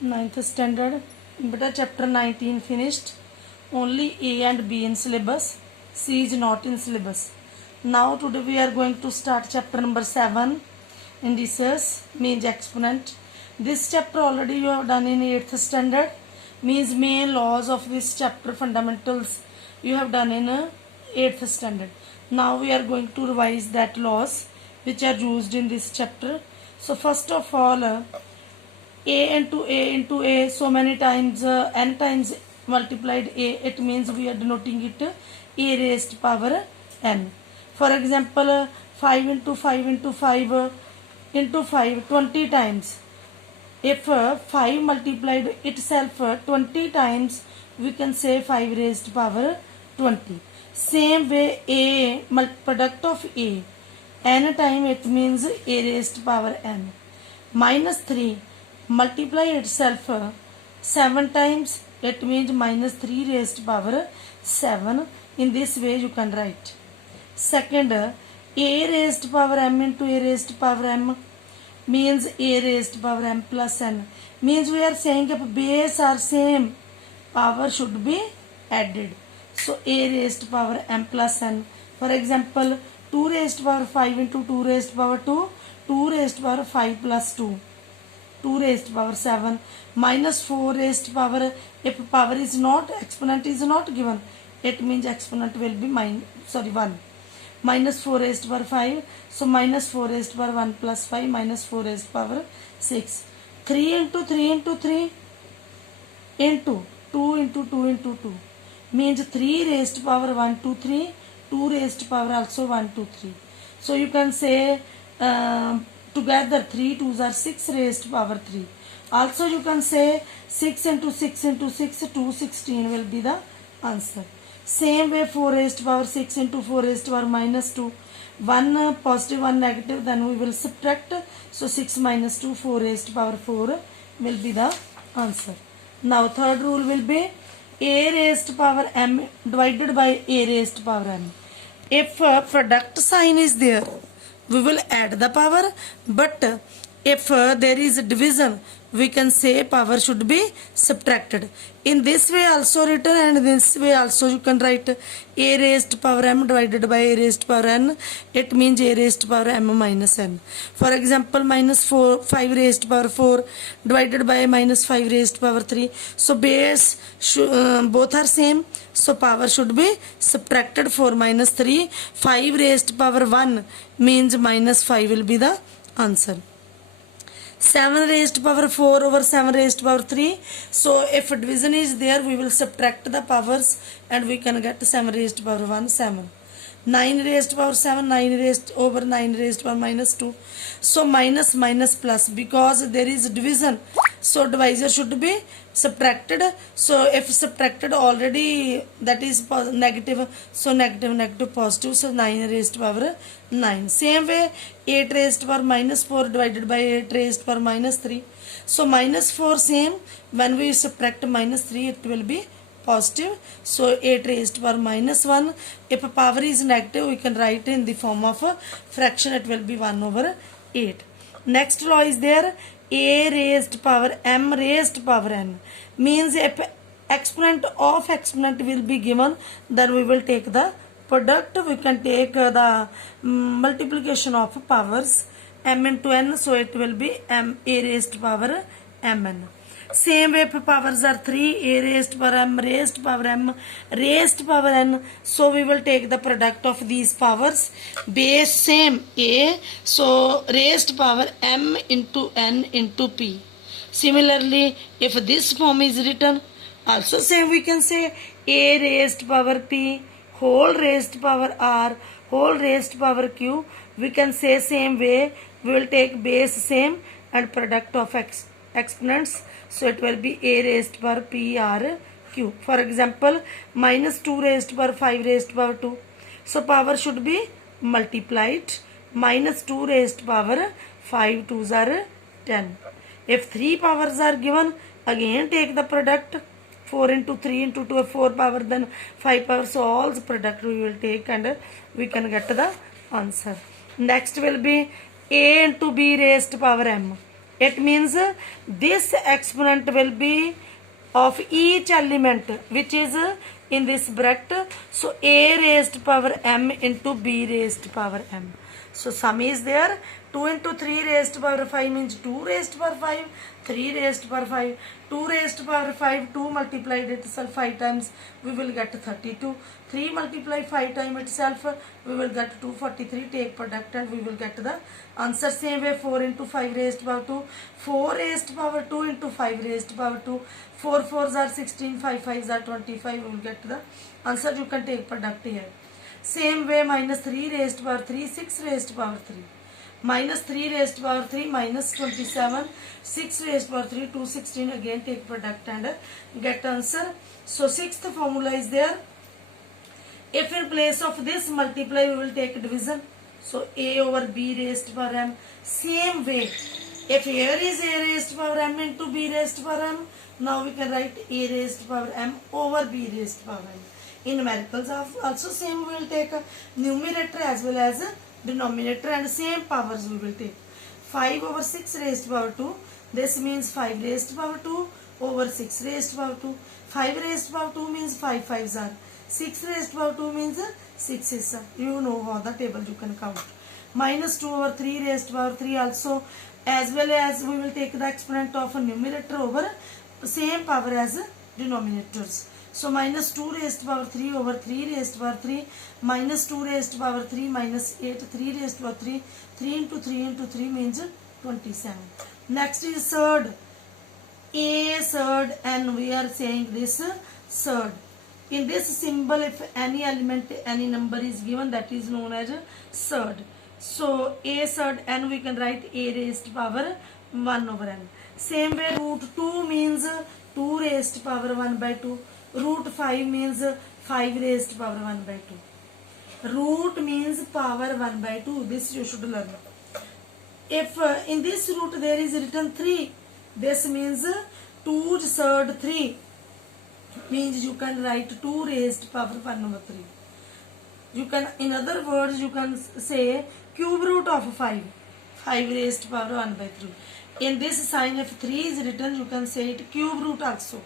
Ninth standard, beta chapter 19 finished. Only A and B in syllabus. C is not in syllabus. Now today we are going to start chapter number 7, indices, means exponent. This chapter already you have done in 8th standard, means main laws of this chapter, fundamentals you have done in 8th standard. Now we are going to revise that laws which are used in this chapter. So first of all, a into a, so many times, n times multiplied a, it means we are denoting it a raised power n. For example, 5 into 5 into 5 into 5 20 times. If 5 multiplied itself 20 times, we can say 5 raised power 20. Same way, a product of a n time, it means a raised power n. Minus 3 multiply itself 7 times, it means minus 3 raised power 7. In this way you can write. Second, a raised power m into a raised power m means a raised power m plus n. Means we are saying if base are same, power should be added. So a raised power m plus n. For example, 2 raised power 5 into 2 raised power 2, 2 raised power 5 plus 2, 2 raised power 7, minus 4 raised power, if power is not, exponent is not given, it means exponent will be 1. Minus 4 raised power 5, so minus 4 raised power 1 plus 5, minus 4 raised power 6. 3 into 3 into 3 into 2 into 2 into 2 means 3 raised power 1 to 3, 2 raised power also 1 to 3. So you can say together 3 2s are 6 raised power 3. Also you can say 6 into 6 into 6, 216 will be the answer. Same way 4 raised power 6 into 4 raised power minus 2. 1 positive, 1 negative, then we will subtract. So 6 minus 2, 4 raised power 4 will be the answer. Now third rule will be a raised power m divided by a raised power m. If product sign is there, we will add the power, but if there is division, we can say power should be subtracted. In this way also written, and this way also you can write a raised power m divided by a raised power n. It means a raised power m minus n. For example, minus 5 raised power 4 divided by minus 5 raised power 3. So base both are same, so power should be subtracted. 4 minus 3, 5 raised power 1 means minus 5 will be the answer. 7 raised power 4 over 7 raised power 3. So if division is there, we will subtract the powers and we can get 7 raised power 1, 7. 9 raised power 7, 9 raised over 9 raised power minus 2. So minus minus plus, because there is division, so divisor should be subtracted. So if subtracted already, that is negative, so negative negative positive, so 9 raised power 9. Same way 8 raised power minus 4 divided by 8 raised power minus 3. So minus 4 same, when we subtract minus 3 it will be positive. So 8 raised power minus 1. If a power is negative, we can write in the form of a fraction, it will be 1 over 8. Next law is there, a raised power m raised power n. Means if exponent of exponent will be given, then we will take the product. We can take the multiplication of powers m into n, so it will be m a raised power mn. Same way if powers are 3, a raised power m raised power m raised power n, so we will take the product of these powers. Base same a, so raised power m into n into p. Similarly, if this form is written, also same we can say a raised power p whole raised power r whole raised power q. We can say same way, we will take base same and product of exponents, so it will be a raised power p r q. For example, minus 2 raised power 5 raised power 2, so power should be multiplied. Minus 2 raised power 5 2s are 10. If 3 powers are given, again take the product. 4 into 3 into 2, 4 power, then 5 power, so all the product we will take and we can get the answer. Next will be a into b raised power m. It means this exponent will be of each element which is in this bracket. So a raised power m into b raised power m. So sum is there. 2 into 3 raised power 5 means 2 raised power 5, 3 raised power 5, 2 raised power 5, 2 multiplied itself 5 times, we will get 32. 3 multiply 5 times itself, we will get 243. Take product and we will get the answer. Same way 4 into 5 raised power 2, 4 raised power 2 into 5 raised power 2, 4 4s are 16, 5 5s are 25, we will get the answer. You can take product here. Same way minus 3 raised power 3, 6 raised power 3. Minus 3 raised power 3 minus 27, 6 raised power 3, 216. Again take product and get answer. So sixth formula is there. If in place of this multiply, we will take division. So a over b raised power m. Same way, if here is a raised power m into b raised power m, now we can write a raised power m over b raised power m. In numericals also same we will take a numerator as well as a denominator and same powers we will take. 5 over 6 raised power 2. This means 5 raised power 2 over 6 raised power 2. 5 raised power 2 means 5 5s are. 6 raised power 2 means 6 is. You know how the table you can count. Minus 2 over 3 raised power 3 also, as well as we will take the exponent of a numerator over same power as denominators. So minus 2 raised power 3 over 3 raised power 3, minus 2 raised power 3 minus 8, 3 raised power 3, 3 into 3 into 3 means 27. Next is third. A third, and we are saying this third. In this symbol, if any element, any number is given, that is known as third. So a third n we can write a raised power 1 over n. Same way root 2 means 2 raised power 1 by 2. Root 5 means 5 raised power 1 by 2. Root means power 1 by 2. This you should learn. If in this root there is written 3, this means 2 third 3. Means you can write 2 raised power 1 over 3. You can, in other words, you can say cube root of 5. 5 raised power 1 by 3. In this sign, if 3 is written, you can say it cube root also.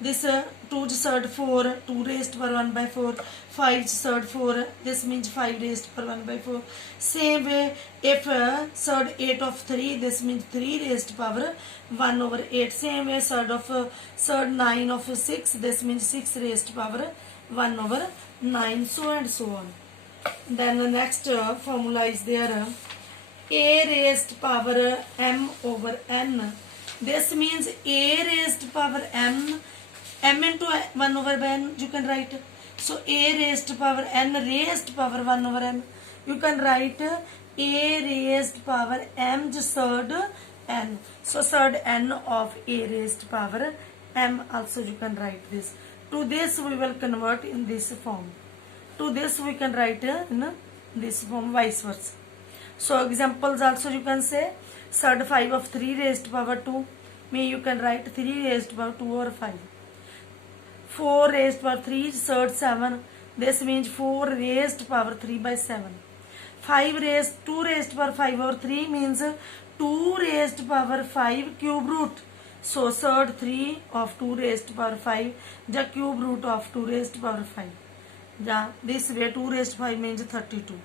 This 2 third 4, 2 raised power 1 by 4, 5 third 4, this means 5 raised power 1 by 4. Same way, if third 8 of 3, this means 3 raised power 1 over 8. Same way, third 9 of 6, this means 6 raised power 1 over 9, so and so on. Then the next formula is there, a raised power m over n. This means a raised power m into 1 over n you can write. So a raised power n raised power 1 over n. You can write a raised power m third n. So third n of a raised power m also you can write this. To this we will convert in this form. To this we can write in this form, vice versa. So examples also you can say third 5 of 3 raised power 2. You can write 3 raised power 2 over 5. 4 raised power 3 third 7. This means 4 raised power 3 by 7. 2 raised power 5 over 3 means 2 raised power 5 cube root. So third 3 of 2 raised power 5, the cube root of 2 raised power 5. Yeah, this way 2 raised 5 means 32.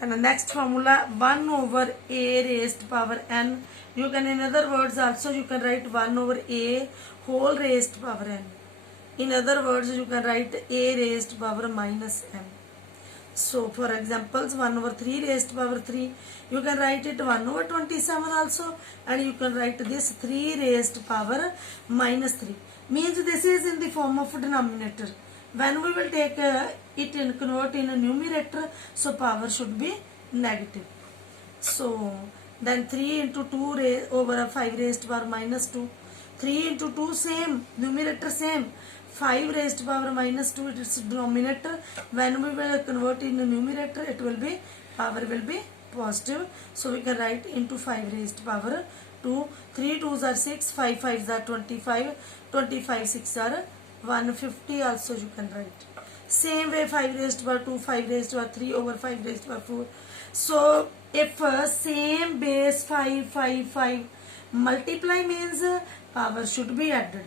And the next formula, 1 over a raised power n. You can, in other words also you can write 1 over a whole raised power n. In other words you can write a raised power minus m. So for examples, 1 over 3 raised power 3. You can write it 1 over 27 also, and you can write this 3 raised power minus 3. Means this is in the form of denominator. When we will take it and convert in a numerator, so power should be negative. So then 3 into 2 over 5 raised power minus 2. 3 into 2 same, numerator same. 5 raised power minus 2, it is denominator. When we will convert in a numerator, it will be, power will be positive. So we can write into 5 raised power 2. 3 2s are 6, 5 5s are 25, 25 6 are 150 also you can write. Same way 5 raised power 2, 5 raised power 3 over 5 raised power 4. So if same base 5 multiply means power should be added,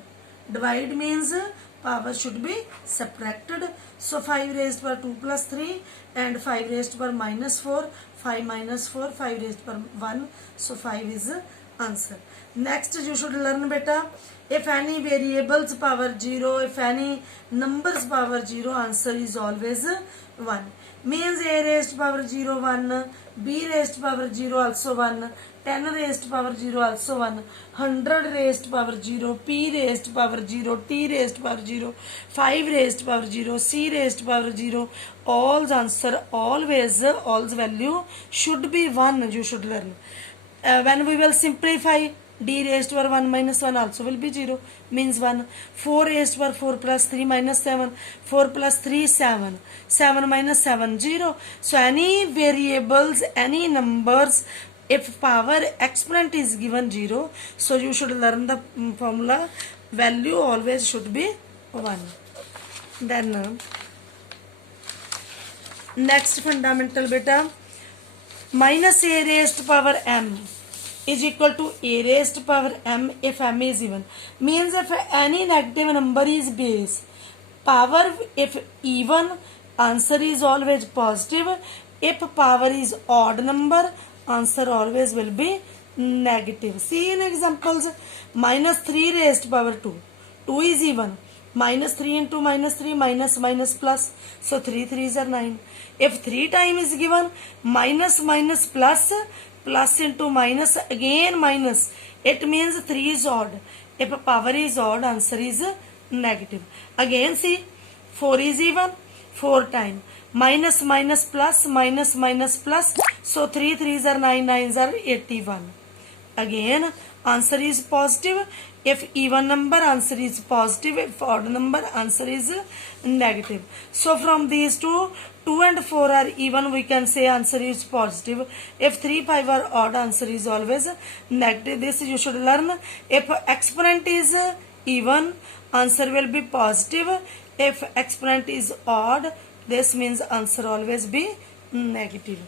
divide means power should be subtracted. So 5 raised power 2 plus 3 and 5 raised power minus 4, 5 minus 4, 5 raised power 1. So 5 is answer. Next you should learn beta, if any variables power 0, if any numbers power 0, answer is always 1. Means a raised power 0 1, b raised power 0 also 1, 10 raised power 0 also 1, 100 raised power 0, p raised power 0, t raised power 0, 5 raised power 0, c raised power 0. All answer always, all's value should be 1. You should learn. When we will simplify, d raised power 1 minus 1 also will be 0, means 1. 4 raised power 4 plus 3 minus 7, 4 plus 3 7, 7 minus 7 0. So any variables, any numbers, if power exponent is given 0, so you should learn the formula, value always should be 1. Then next fundamental beta, minus a raised power m is equal to a raised power m if m is even. Means if any negative number is base, power if even, answer is always positive. If power is odd number, answer always will be negative. See in examples, minus 3 raised power 2. 2 is even. Minus 3 into minus 3, minus plus. So 3 3s are 9. If 3 time is given, minus plus, plus into minus, again minus. It means 3 is odd. If power is odd, answer is negative. Again see, 4 is even, 4 time. Minus plus, minus plus. So 3 3s are 9, 9s are 81. Again, answer is positive. If even number, answer is positive. If odd number, answer is negative. So from these two, 2 and 4 are even, we can say answer is positive. If 3 5 are odd, answer is always negative. This you should learn. If exponent is even, answer will be positive. If exponent is odd, this means answer always be negative.